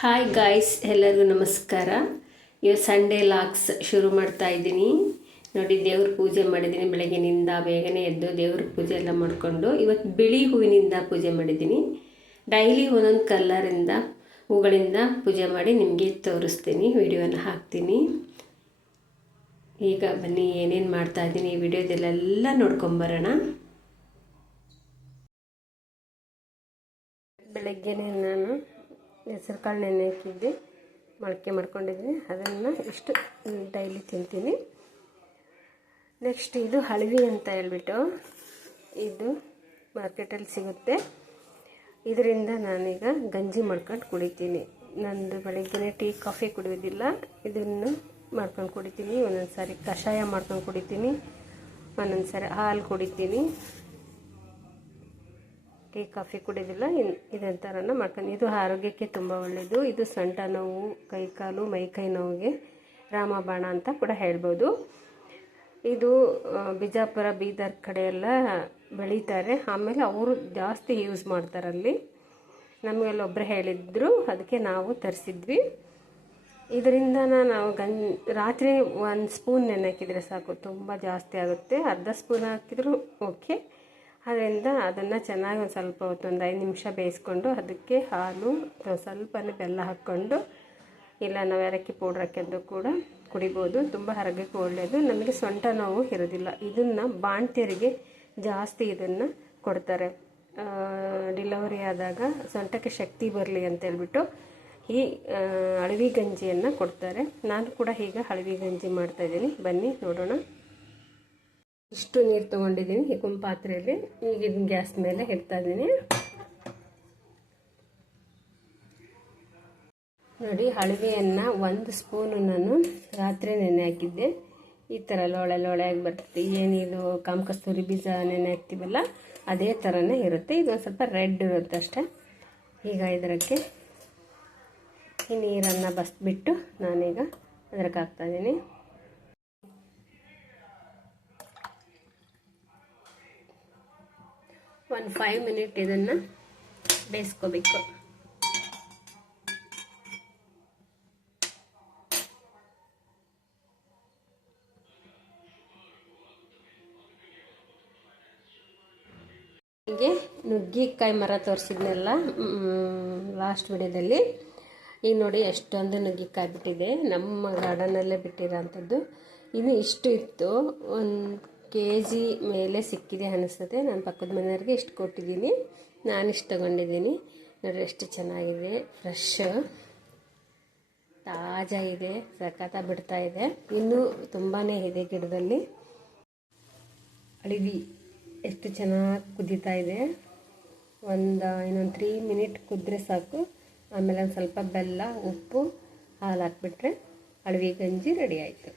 Hi guys, ಎಲ್ಲರಿಗೂ ನಮಸ್ಕಾರ. ಇವತ್ತು ಸಂಡೇ ಲಾಕ್ಸ್ ಶುರು ಮಾಡ್ತಾ ಇದ್ದೀನಿ. ನೋಡಿ, ದೇವ್ರ ಪೂಜೆ ಮಾಡಿದ್ದೀನಿ. ಬೆಳಗ್ಗಿನಿಂದ ಬೇಗನೆ ಎದ್ದು ದೇವ್ರ ಪೂಜೆ ಎಲ್ಲ ಮಾಡಿಕೊಂಡು ಇವತ್ತು ಬಿಳಿ ಹೂವಿನಿಂದ ಪೂಜೆ ಮಾಡಿದ್ದೀನಿ. ಡೈಲಿ ಒಂದೊಂದು ಕಲ್ಲರಿಂದ ಹೂಗಳಿಂದ ಪೂಜೆ ಮಾಡಿ ನಿಮಗೆ ತೋರಿಸ್ತೀನಿ, ವಿಡಿಯೋನ ಹಾಕ್ತೀನಿ. ಈಗ ಬನ್ನಿ, ಏನೇನು ಮಾಡ್ತಾ ಇದ್ದೀನಿ ಈ ವಿಡಿಯೋದಲ್ಲೆಲ್ಲ ನೋಡ್ಕೊಂಬರೋಣ. ಬೆಳಗ್ಗೆನೇ ನಾನು ಹೆಸರು ಕಾಳು ನೆನೆ ಹಾಕಿದ್ದೆ, ಮೊಳಕೆ ಮಾಡ್ಕೊಂಡಿದ್ದೀನಿ. ಅದನ್ನು ಇಷ್ಟು ಡೈಲಿ ತಿಂತೀನಿ. ನೆಕ್ಸ್ಟ್ ಇದು ಹಳವಿ ಅಂತ ಹೇಳ್ಬಿಟ್ಟು ಇದು ಮಾರ್ಕೆಟಲ್ಲಿ ಸಿಗುತ್ತೆ. ಇದರಿಂದ ನಾನೀಗ ಗಂಜಿ ಮಾಡ್ಕೊಂಡು ಕುಡಿತೀನಿ. ನಂದು ಬೆಳಗ್ಗೆ ಟೀ ಕಾಫಿ ಕುಡಿಯೋದಿಲ್ಲ, ಇದನ್ನು ಮಾಡ್ಕೊಂಡು ಕುಡಿತೀನಿ. ಒಂದೊಂದು ಸಾರಿ ಕಷಾಯ ಮಾಡ್ಕೊಂಡು ಕುಡಿತೀನಿ, ಒಂದೊಂದು ಸಾರಿ ಹಾಲು ಕುಡಿತೀನಿ. ಟೀ ಕಾಫಿ ಕುಡಿಯೋದಿಲ್ಲ, ಇದೊಂಥರನ ಮಾಡ್ಕೊಂಡು. ಇದು ಆರೋಗ್ಯಕ್ಕೆ ತುಂಬ ಒಳ್ಳೆಯದು. ಇದು ಸೊಂಟ ನೋವು, ಕೈಕಾಲು ಮೈಕೈ ನೋವಿಗೆ ರಾಮಬಾಣ ಅಂತ ಕೂಡ ಹೇಳ್ಬೋದು. ಇದು ಬಿಜಾಪುರ ಬೀದರ್ ಕಡೆ ಎಲ್ಲ ಬೆಳೀತಾರೆ. ಆಮೇಲೆ ಅವರು ಜಾಸ್ತಿ ಯೂಸ್ ಮಾಡ್ತಾರಲ್ಲಿ. ನಮಗೆಲ್ಲ ಒಬ್ಬರು ಹೇಳಿದ್ರು, ಅದಕ್ಕೆ ನಾವು ತರಿಸಿದ್ವಿ. ಇದರಿಂದ ನಾವು ರಾತ್ರಿ 1 ಸ್ಪೂನ್ ನೆನೆ ಹಾಕಿದರೆ ಸಾಕು, ತುಂಬ ಜಾಸ್ತಿ ಆಗುತ್ತೆ. ಅರ್ಧ ಸ್ಪೂನ್ ಹಾಕಿದ್ರು ಓಕೆ. ಅದರಿಂದ ಅದನ್ನು ಚೆನ್ನಾಗಿ ಒಂದು ಸ್ವಲ್ಪ ಹೊತ್ತು, ಒಂದು 5 ನಿಮಿಷ ಬೇಯಿಸ್ಕೊಂಡು ಅದಕ್ಕೆ ಹಾಲು ಸ್ವಲ್ಪನೇ ಬೆಲ್ಲ ಹಾಕ್ಕೊಂಡು, ಇಲ್ಲ ನಾವು ಏಲಕ್ಕಿ ಪೌಡ್ರ್ ಹಾಕಿದ್ದು ಕೂಡ ಕುಡಿಬೋದು. ತುಂಬ ಆರೋಗ್ಯಕ್ಕೆ ಒಳ್ಳೆಯದು. ನಮಗೆ ಸೊಂಟ ನೋವು ಇರೋದಿಲ್ಲ. ಇದನ್ನು ಬಾಣ್ತಿಯರಿಗೆ ಜಾಸ್ತಿ ಇದನ್ನು ಕೊಡ್ತಾರೆ. ಡಿಲವರಿ ಆದಾಗ ಸೊಂಟಕ್ಕೆ ಶಕ್ತಿ ಬರಲಿ ಅಂತೇಳ್ಬಿಟ್ಟು ಈ ಹಳವಿ ಗಂಜಿಯನ್ನು ಕೊಡ್ತಾರೆ. ನಾನು ಕೂಡ ಈಗ ಹಳವಿ ಗಂಜಿ ಮಾಡ್ತಾಯಿದ್ದೀನಿ. ಬನ್ನಿ ನೋಡೋಣ. ಇಷ್ಟು ನೀರು ತೊಗೊಂಡಿದ್ದೀನಿ ಈ ಪಾತ್ರೆಯಲ್ಲಿ. ಈಗ ಇದನ್ನ ಗ್ಯಾಸ್ ಮೇಲೆ ಇಡ್ತಾ ಇದ್ದೀನಿ. ನೋಡಿ, ಹಳವೆಯನ್ನು 1 ಸ್ಪೂನು ನಾನು ರಾತ್ರಿ ನೆನೆ ಹಾಕಿದ್ದೆ. ಈ ಥರ ಲೋಳೆಯಾಗಿ ಬರ್ತದೆ. ಏನಿದು ಕಾಮಕಸ್ತೂರಿ ಬೀಜ ನೆನೆ ಹಾಕ್ತೀವಲ್ಲ, ಅದೇ ಥರನೇ ಇರುತ್ತೆ. ಇದೊಂದು ಸ್ವಲ್ಪ ರೆಡ್ ಇರುತ್ತೆ ಅಷ್ಟೇ. ಈಗ ಇದಕ್ಕೆ ಈ ನೀರನ್ನು ಬಸ್ಬಿಟ್ಟು ನಾನೀಗ ಅದಕ್ಕೆ ಹಾಕ್ತಾಯಿದ್ದೀನಿ. ಒಂದು 5 ಮಿನಿಟ್ ಇದನ್ನು ಬೇಯಿಸ್ಕೋಬೇಕು. ಹೀಗೆ ನುಗ್ಗಿಕಾಯಿ ಮರ ತೋರಿಸಿದ್ನೆಲ್ಲ ಲಾಸ್ಟ್ ವಿಡಿಯೋದಲ್ಲಿ. ಈಗ ನೋಡಿ, ಎಷ್ಟೊಂದು ನುಗ್ಗಿಕಾಯಿ ಬಿಟ್ಟಿದೆ. ನಮ್ಮ ಗಾರ್ಡನಲ್ಲೇ ಬಿಟ್ಟಿರೋಂಥದ್ದು. ಇನ್ನು ಇಷ್ಟು ಇತ್ತು, 1 kg ಮೇಲೆ ಸಿಕ್ಕಿದೆ ಅನಿಸ್ತದೆ. ನಾನು ಪಕ್ಕದ ಮನೆಯವ್ರಿಗೆ ಇಷ್ಟು ಕೊಟ್ಟಿದ್ದೀನಿ, ನಾನಿಷ್ಟು ತೊಗೊಂಡಿದ್ದೀನಿ. ನೋಡಿರಿ ಎಷ್ಟು ಚೆನ್ನಾಗಿದೆ, ಫ್ರೆಶ್ ತಾಜಾ ಇದೆ, ಸಖತ್ತಾಗಿ ಬಿಡ್ತಾ ಇದೆ. ಇನ್ನೂ ತುಂಬಾ ಇದೆ ಗಿಡದಲ್ಲಿ. ಹಳವಿ ಎಷ್ಟು ಚೆನ್ನಾಗಿ ಕುದೀತಾ ಇದೆ. ಇನ್ನೊಂದು 3 ಮಿನಿಟ್ ಕುದ್ರೆ ಸಾಕು. ಆಮೇಲೆ ಒಂದು ಸ್ವಲ್ಪ ಬೆಲ್ಲ, ಉಪ್ಪು, ಹಾಲು ಹಾಕ್ಬಿಟ್ರೆ ಹಳವಿ ಗಂಜಿ ರೆಡಿ ಆಯಿತು.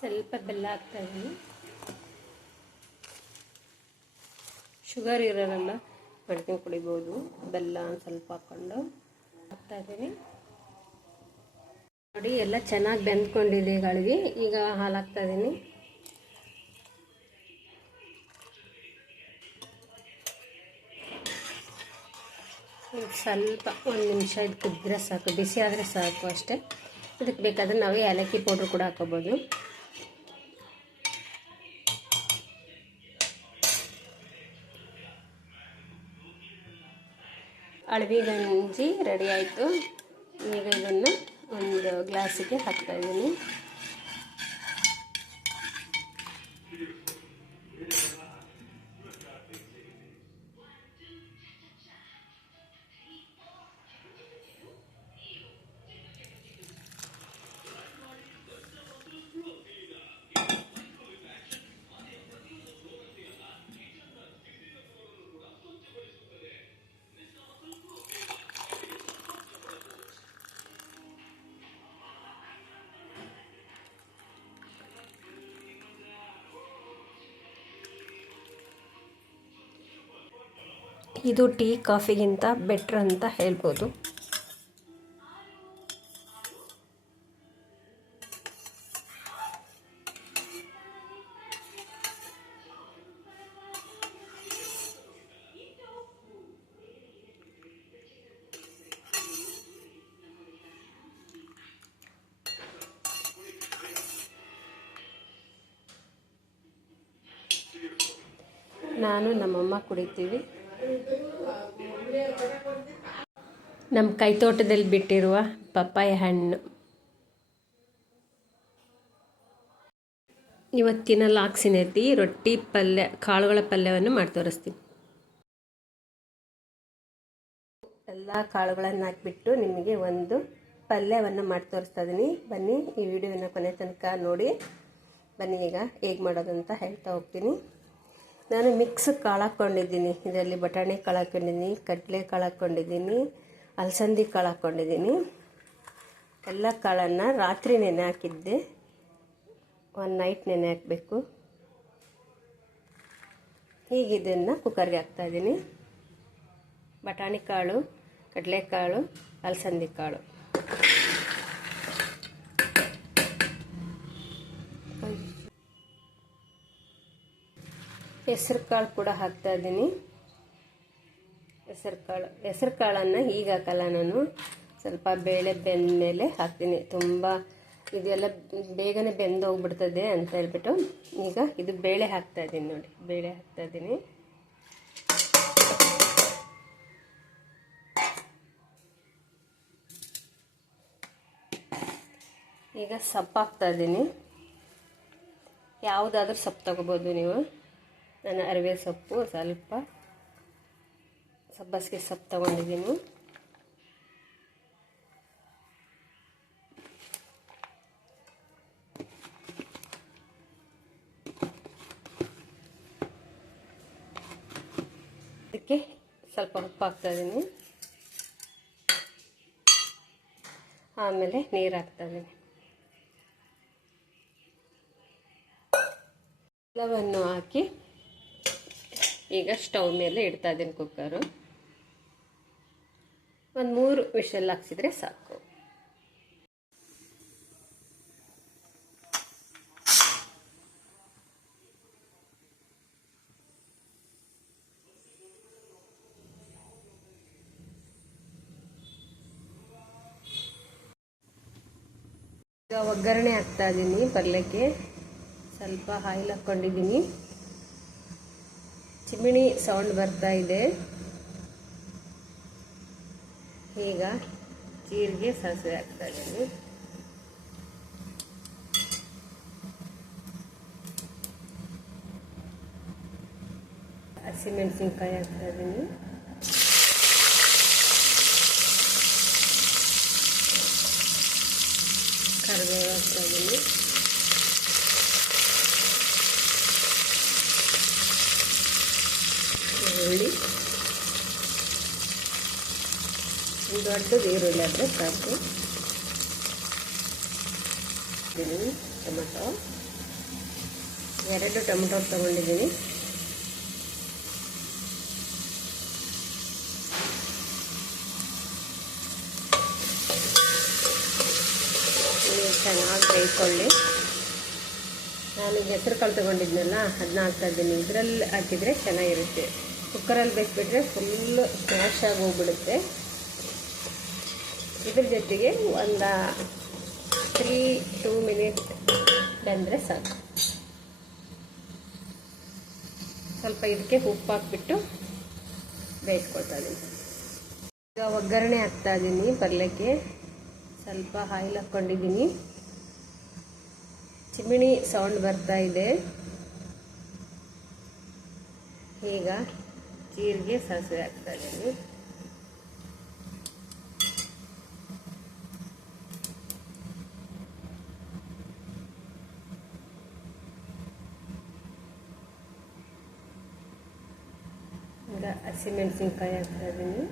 ಸ್ವಲ್ಪ ಬೆಲ್ಲ ಹಾಕ್ತಾಯಿದ್ದೀನಿ. ಶುಗರ್ ಇರೋರೆಲ್ಲ ಮಾಡ್ಕೊಂಡು ಕುಡಿಬೋದು. ಬೆಲ್ಲ ಒಂದು ಸ್ವಲ್ಪ ಹಾಕ್ಕೊಂಡು ಹಾಕ್ತಾಯಿದ್ದೀನಿ. ನೋಡಿ, ಎಲ್ಲ ಚೆನ್ನಾಗಿ ಬೆಂದ್ಕೊಂಡಿದೆ ಗಾಳಿಗೆ. ಈಗ ಹಾಲು ಹಾಕ್ತಾಯಿದ್ದೀನಿ. ಸ್ವಲ್ಪ 1 ನಿಮಿಷ ಇದು ಕುದ್ರೆ ಸಾಕು, ಬಿಸಿ ಆದರೆ ಸಾಕು ಅಷ್ಟೇ. ಇದಕ್ಕೆ ಬೇಕಾದರೆ ನಾವು ಏಲಕ್ಕಿ ಪೌಡ್ರ್ ಕೂಡ ಹಾಕೋಬೋದು. ಹಳವಿ ಗಂಜಿ ರೆಡಿ ಆಯಿತು. ಈಗ ಇದನ್ನು ಒಂದು ಗ್ಲಾಸಿಗೆ ಹಾಕ್ತಾಯಿದ್ದೀನಿ. ಇದು ಟೀ ಕಾಫಿಗಿಂತ ಬೆಟ್ರ್ ಅಂತ ಹೇಳ್ಬೋದು. ನಾನು ನಮ್ಮಮ್ಮ ಕುಡಿತೀವಿ. ನಮ್ಮ ಕೈತೋಟದಲ್ಲಿ ಬಿಟ್ಟಿರುವ ಪಪ್ಪಾಯ ಹಣ್ಣು. ಇವತ್ತಿನ ಲಾಕ್ಸಿನಲ್ಲಿ ರೊಟ್ಟಿ ಪಲ್ಯ, ಕಾಳುಗಳ ಪಲ್ಯವನ್ನು ಮಾಡಿ ತೋರಿಸ್ತೀನಿ. ಎಲ್ಲ ಕಾಳುಗಳನ್ನು ಹಾಕಿಬಿಟ್ಟು ನಿಮಗೆ ಒಂದು ಪಲ್ಯವನ್ನು ಮಾಡಿ ತೋರಿಸ್ತಾ ಇದ್ದೀನಿ. ಬನ್ನಿ, ಈ ವಿಡಿಯೋನ ಕೊನೆ ತನಕ ನೋಡಿ. ಬನ್ನಿ, ಈಗ ಹೇಗೆ ಮಾಡೋದು ಅಂತ ಹೇಳ್ತಾ ಹೋಗ್ತೀನಿ. ನಾನು ಮಿಕ್ಸ್ ಕಾಳು ಹಾಕ್ಕೊಂಡಿದ್ದೀನಿ. ಇದರಲ್ಲಿ ಬಟಾಣಿ ಕಾಳು ಹಾಕ್ಕೊಂಡಿದ್ದೀನಿ, ಕಡಲೆ ಕಾಳು ಹಾಕ್ಕೊಂಡಿದ್ದೀನಿ, ಅಲಸಂದಿ ಕಾಳು ಹಾಕ್ಕೊಂಡಿದ್ದೀನಿ. ಎಲ್ಲ ಕಾಳನ್ನು ರಾತ್ರಿ ನೆನೆ ಹಾಕಿದ್ದೆ. ಒಂದು ನೈಟ್ ನೆನೆ ಹಾಕಬೇಕು. ಹೀಗೆ ಇದನ್ನು ಕುಕ್ಕರ್ಗೆ ಹಾಕ್ತಾಯಿದ್ದೀನಿ. ಬಟಾಣಿ ಕಾಳು, ಕಡಲೆಕಾಳು, ಅಲಸಂದಿ ಕಾಳು, ಹೆಸರು ಕಾಳು ಕೂಡ ಹಾಕ್ತಾ ಇದ್ದೀನಿ. ಹೆಸರು ಕಾಳನ್ನು ಈಗ ಹಾಕಲ್ಲ, ನಾನು ಸ್ವಲ್ಪ ಬೇಳೆ ಬೆಂದ ಮೇಲೆ ಹಾಕ್ತೀನಿ. ತುಂಬ ಇದೆಲ್ಲ ಬೇಗನೆ ಬೆಂದೋಗ್ಬಿಡ್ತದೆ ಅಂತ ಹೇಳ್ಬಿಟ್ಟು ಈಗ ಇದು ಬೇಳೆ ಹಾಕ್ತಾ ಇದ್ದೀನಿ. ನೋಡಿ, ಬೇಳೆ ಹಾಕ್ತಾ ಇದ್ದೀನಿ. ಈಗ ಸೊಪ್ಪು ಹಾಕ್ತಾ ಇದ್ದೀನಿ. ಯಾವುದಾದ್ರೂ ಸೊಪ್ಪು ತಗೋಬೋದು ನೀವು. ನಾನು ಅರಿವೆ ಸೊಪ್ಪು, ಸ್ವಲ್ಪ ಸಬ್ಬಸಿಗೆ ಸೊಪ್ಪು ತಗೊಂಡಿದ್ದೀನಿ. ಅದಕ್ಕೆ ಸ್ವಲ್ಪ ಉಪ್ಪು ಹಾಕ್ತಾ ಇದ್ದೀನಿ. ಆಮೇಲೆ ನೀರು ಹಾಕ್ತಾ ಇದ್ದೀನಿ. ಎಲ್ಲವನ್ನು ಹಾಕಿ ಈಗ ಸ್ಟವ್ ಮೇಲೆ ಇಡ್ತಾ ಇದ್ದೀನಿ ಕುಕ್ಕರು. ಒಂದು 3 ವಿಷಲ್ ಹಾಕ್ಸಿದ್ರೆ ಸಾಕು. ಈಗ ಒಗ್ಗರಣೆ ಹಾಕ್ತಾ ಇದ್ದೀನಿ. ಪಲ್ಯಕ್ಕೆ ಸ್ವಲ್ಪ ಆಯಿಲ್ ಹಾಕ್ಕೊಂಡಿದ್ದೀನಿ. ಚಿಮಿಣಿ ಸೌಂಡ್ ಬರ್ತಾ ಇದೆ. ಈಗ ಜೀರಿಗೆ, ಸಾಸಿವೆ ಹಾಕ್ತಾ ಇದ್ದೀನಿ. ಹಸಿಮೆಣಸಿನ್ಕಾಯಿ ಹಾಕ್ತಾ ಇದ್ದೀನಿ. ಕರಿಬೇವು ಹಾಕ್ತಾ ಇದ್ದೀನಿ. ಈರುಳ್ಳಿ, ಒಂದು ದೊಡ್ಡದು ಈರುಳ್ಳಿ ಆದರೆ ಸಾಕು. ಟೊಮೆಟೊ, 2 ಟೊಮೆಟೊ ತಗೊಂಡಿದ್ದೀನಿ. ಚೆನ್ನಾಗಿ ಬೇಯ್ಕೊಳ್ಳಿ. ನಾನು ಹೆಸರು ಕಾಳು ತೊಗೊಂಡಿದ್ನಲ್ಲ, ಅದನ್ನ ಹಾಕ್ತಾ ಇದ್ದೀನಿ. ಇದರಲ್ಲಿ ಹಾಕಿದರೆ ಚೆನ್ನಾಗಿರುತ್ತೆ. ಕುಕ್ಕರಲ್ಲಿ ಬೇಯಿಸ್ಬಿಟ್ರೆ ಫುಲ್ಲು ಸ್ಮ್ಯಾಶ್ ಆಗಿ ಹೋಗ್ಬಿಡುತ್ತೆ. ಇದ್ರ ಜೊತೆಗೆ ಒಂದು 3-2 ಮಿನಿಟ್ ಬೆಂದರೆ ಸಾಕು. ಸ್ವಲ್ಪ ಇದಕ್ಕೆ ಉಪ್ಪು ಹಾಕ್ಬಿಟ್ಟು ಬೇಯಿಸ್ಕೊಳ್ತಾ ಇದ್ದೀನಿ. ಈಗ ಒಗ್ಗರಣೆ ಹಾಕ್ತಾ ಇದ್ದೀನಿ. ಪಲ್ಯಕ್ಕೆ ಸ್ವಲ್ಪ ಆಯಿಲ್ ಹಾಕ್ಕೊಂಡಿದ್ದೀನಿ. ಚಿಮಿಣಿ ಸೌಂಡ್ ಬರ್ತಾ ಇದೆ. ಈಗ ಜೀರಿಗೆ, ಸಾಸಿವೆ ಹಾಕ್ತಾ ಇದ್ದೀನಿ. ಈಗ ಹಸಿಮೆಣಸಿನ್ಕಾಯಿ ಹಾಕ್ತಾ ಇದ್ದೀನಿ.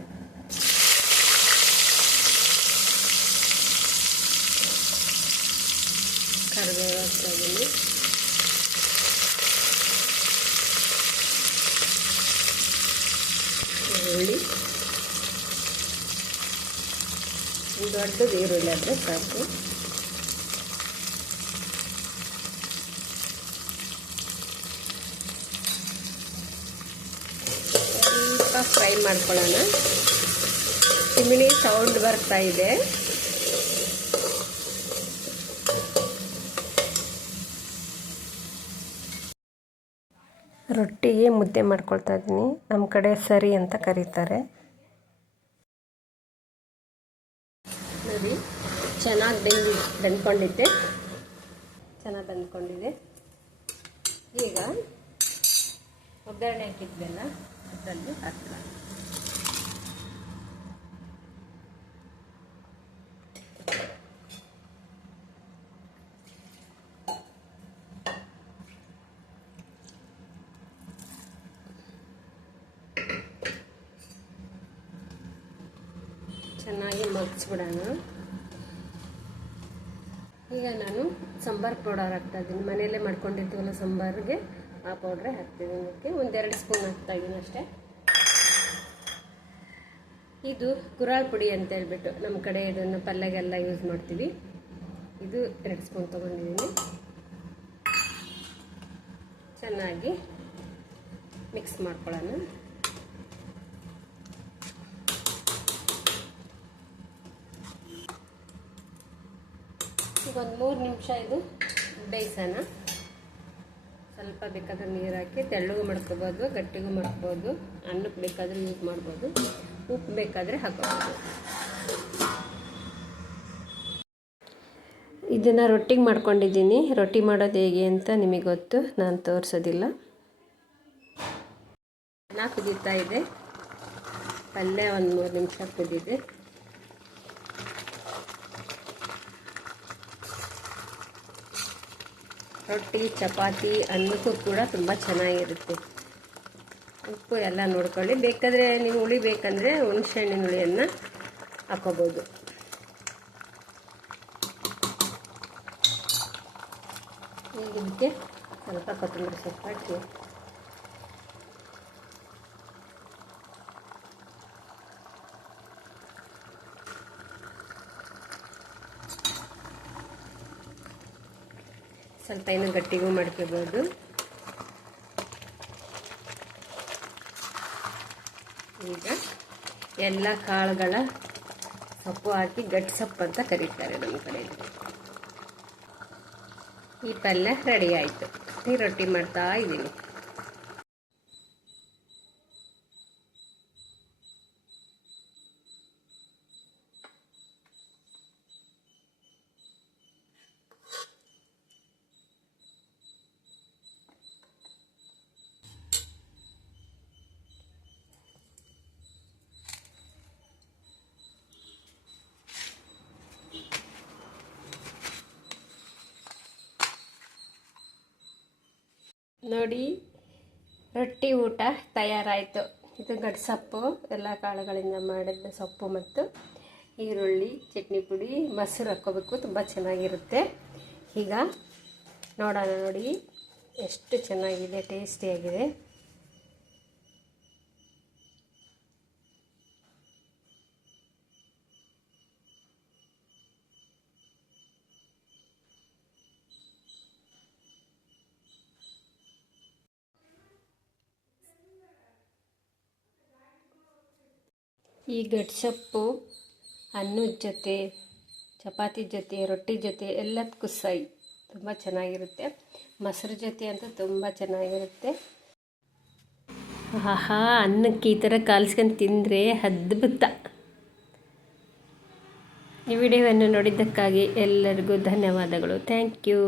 ಕರಿಬೇವು ಹಾಕ್ತಾ ಇದ್ದೀನಿ. ಈರುಳ್ಳಿ, ಒಂದು ದೊಡ್ಡದು ಈರುಳ್ಳಿ ಆದರೆ ಸಾಕು. ಸ್ವಲ್ಪ ಫ್ರೈ ಮಾಡ್ಕೊಳ್ಳೋಣ. ಚಿಮಿಣಿ ಸೌಂಡ್ ಬರ್ತಾ ಇದೆ. ರೊಟ್ಟಿಗೆ ಮುದ್ದೆ ಮಾಡ್ಕೊಳ್ತಾ ಇದ್ದೀನಿ. ನಮ್ಮ ಕಡೆ ಸರಿ ಅಂತ ಕರೀತಾರೆ. ನೋಡಿ, ಚೆನ್ನಾಗಿ ಬೆಂದ್ಕೊಂಡಿದ್ದೆ. ಚೆನ್ನಾಗಿ ಬೆಂದ್ಕೊಂಡಿದೆ. ಈಗ ಒಗ್ಗರಣೆ ಹಾಕಿದ್ವಲ್ಲ ಅದರಲ್ಲಿ ಹಾಕ್ತೀನಿ. ಚೆನ್ನಾಗಿ ಮಗ್ಸ್ಬಿಡೋಣ. ಈಗ ನಾನು ಸಾಂಬಾರು ಪೌಡರ್ ಹಾಕ್ತಾಯಿದ್ದೀನಿ. ಮನೆಯಲ್ಲೇ ಮಾಡ್ಕೊಂಡಿರ್ತೀವಲ್ಲ ಸಾಂಬಾರಿಗೆ, ಆ ಪೌಡ್ರೇ ಹಾಕ್ತಿದ್ದೀನಿ. ಅದಕ್ಕೆ 1-2 ಸ್ಪೂನ್ ಹಾಕ್ತಾಯಿದ್ದೀನಿ ಅಷ್ಟೇ. ಇದು ಕುರಾಳ್ ಪುಡಿ ಅಂತ ಹೇಳ್ಬಿಟ್ಟು ನಮ್ಮ ಕಡೆ ಇದನ್ನು ಪಲ್ಯಗೆಲ್ಲ ಯೂಸ್ ಮಾಡ್ತೀವಿ. ಇದು 2 ಸ್ಪೂನ್ ತೊಗೊಂಡಿದ್ದೀನಿ. ಚೆನ್ನಾಗಿ ಮಿಕ್ಸ್ ಮಾಡ್ಕೊಳ್ಳೋಣ. ಈಗ ಒಂದು 3 ನಿಮಿಷ ಇದು ಬೇಯಿಸೋಣ. ಸ್ವಲ್ಪ ಬೇಕಾದ್ರೆ ನೀರು ಹಾಕಿ ತೆಳ್ಳಗೂ ಮಾಡ್ಕೋಬೋದು, ಗಟ್ಟಿಗೂ ಮಾಡ್ಬೋದು, ಅನ್ನಕ್ಕೆ ಬೇಕಾದರೆ ಯೂಸ್ ಮಾಡ್ಬೋದು, ಉಪ್ಪು ಬೇಕಾದರೆ ಹಾಕೋಬೋದು. ಇದನ್ನು ರೊಟ್ಟಿಗೆ ಮಾಡ್ಕೊಂಡಿದ್ದೀನಿ. ರೊಟ್ಟಿ ಮಾಡೋದು ಹೇಗೆ ಅಂತ ನಿಮಗೆ ಗೊತ್ತು, ನಾನು ತೋರಿಸೋದಿಲ್ಲ. ಚೆನ್ನಾಗಿ ಕುದೀತಾ ಇದೆ. ಪಲ್ಯ ಒಂದು 3 ನಿಮಿಷ ಕುದಿದೆ. ರೊಟ್ಟಿ, ಚಪಾತಿ, ಅನ್ನಕ್ಕೂ ಕೂಡ ತುಂಬ ಚೆನ್ನಾಗಿರುತ್ತೆ. ಉಪ್ಪು ಎಲ್ಲ ನೋಡ್ಕೊಳ್ಳಿ. ಬೇಕಾದರೆ ನೀವು ಹುಳಿ ಬೇಕಂದರೆ ಹುಣಸೆ ಹಣ್ಣಿನ ಹುಳಿಯನ್ನು ಹಾಕೋಬೋದು. ಈಗ ಇದಕ್ಕೆ ಸ್ವಲ್ಪ ಕೊತ್ತಂಬರಿ ಸೊಪ್ಪು ಹಾಕಿ ಸ್ವಲ್ಪ ಇನ್ನೂ ಗಟ್ಟಿಗೂ ಮಾಡ್ಕೋಬೋದು. ಈಗ ಎಲ್ಲ ಕಾಳುಗಳ ಸೊಪ್ಪು ಹಾಕಿ ಗಟ್ಟಿ ಸೊಪ್ಪು ಅಂತ ಕರೀತಾರೆ ನಮ್ಮ ಕಡೆ. ಈ ಪಲ್ಯ ರೆಡಿ ಆಯಿತು. ಈ ರೊಟ್ಟಿ ಮಾಡ್ತಾ ಇದ್ದೀನಿ. ನೋಡಿ, ರೊಟ್ಟಿ ಊಟ ತಯಾರಾಯಿತು. ಇದು ಗಡ್ಸೊಪ್ಪು, ಎಲ್ಲ ಕಾಳುಗಳಿಂದ ಮಾಡಿದ ಸೊಪ್ಪು ಮತ್ತು ಈರುಳ್ಳಿ, ಚಟ್ನಿ ಪುಡಿ, ಮೊಸರು ಹಾಕ್ಕೋಬೇಕು. ತುಂಬ ಚೆನ್ನಾಗಿರುತ್ತೆ. ಈಗ ನೋಡೋಣ. ನೋಡಿ ಎಷ್ಟು ಚೆನ್ನಾಗಿದೆ, ಟೇಸ್ಟಿಯಾಗಿದೆ. ಈ ಗಡ್ಸೊಪ್ಪು ಅನ್ನದ ಜೊತೆ, ಚಪಾತಿ ಜೊತೆ, ರೊಟ್ಟಿ ಜೊತೆ ಎಲ್ಲದಕ್ಕೂ ಸೈ ತುಂಬ ಚೆನ್ನಾಗಿರುತ್ತೆ. ಮೊಸರು ಜೊತೆ ಅಂತೂ ತುಂಬ ಚೆನ್ನಾಗಿರುತ್ತೆ. ಆಹಾ, ಅನ್ನಕ್ಕೆ ಈ ಥರ ಕಾಲಿಸ್ಕೊಂಡು ತಿಂದರೆ ಅದ್ಭುತ. ಈ ವಿಡಿಯೋವನ್ನು ನೋಡಿದ್ದಕ್ಕಾಗಿ ಎಲ್ಲರಿಗೂ ಧನ್ಯವಾದಗಳು. Thank you.